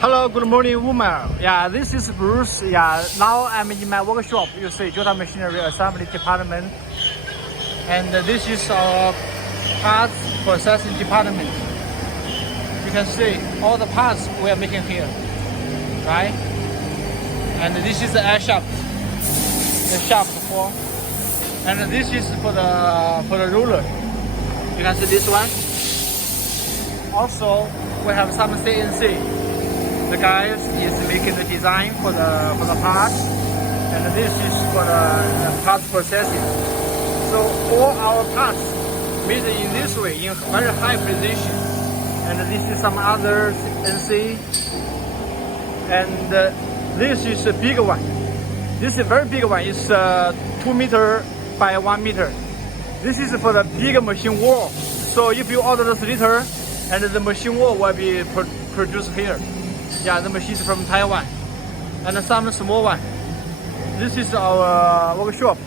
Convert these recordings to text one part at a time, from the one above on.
Hello, good morning, woman. Yeah, this is Bruce. Yeah, now I'm in my workshop. You see, Jota Machinery assembly department, and this is our parts processing department. You can see all the parts we are making here, right? And this is the air shaft, the shaft for, and this is for the roller. You can see this one. Also, we have some CNC. The guys is making the design for the parts, and this is for the parts processing. So all our parts made in this way in very high precision. And this is some other NC, and this is a big one. This is a very big one. It's 2 meter by 1 meter. This is for the big machine wall. So if you order the slitter, and the machine wall will be produced here. Yeah, the machine is from Taiwan, and some small one. This is our workshop.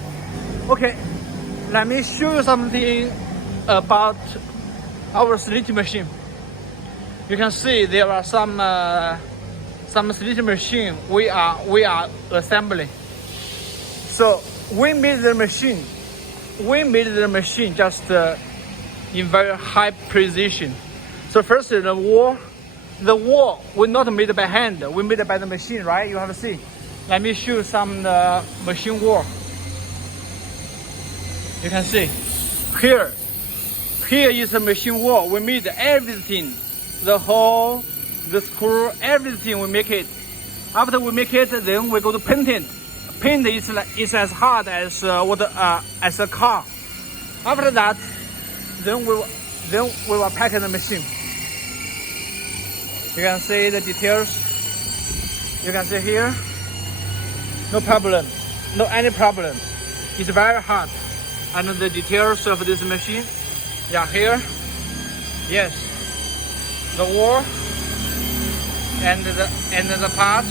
Okay, let me show you something about our slitting machine. You can see there are some slitting machine we are assembling. So we made the machine. We made the machine just in very high precision. So first the wall was not made by hand, we made it by the machine, right? You have to see. Let me show you some machine wall. You can see here is a machine wall. We made everything, the hole, the screw, everything we make it. After we make it, then we go to paint it. Paint is as hard as as a car. After that, then we will pack the machine. You can see the details. You can see here. No problem. No any problem. It's very hard. And the details of this machine. Yeah, here. Yes. The wall and the parts.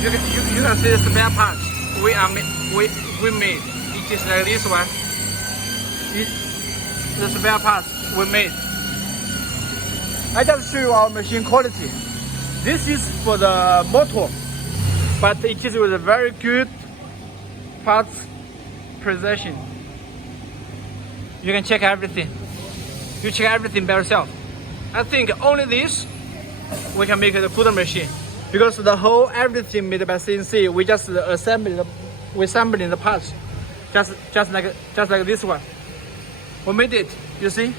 You can see the spare parts we made. It is like this one. The spare parts we made. I just show you our machine quality. This is for the motor, but it is with a very good parts precision. You can check everything. You check everything by yourself. I think only this we can make a good machine, because the whole everything made by CNC. We just assembling the parts, just like this one. We made it. You see,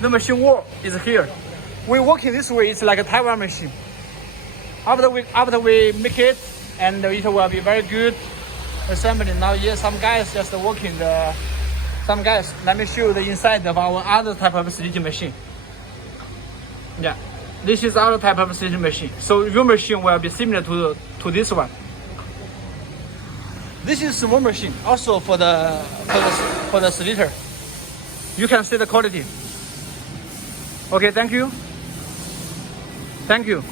the machine wall is here. We working this way. It's like a Taiwan machine. After we make it, and it will be very good assembly. Now, yes, some guys just working some guys. Let me show you the inside of our other type of slitting machine. Yeah, this is our type of slitting machine. So your machine will be similar to this one. This is small machine, also for the slitter. You can see the quality. Okay, thank you. Thank you.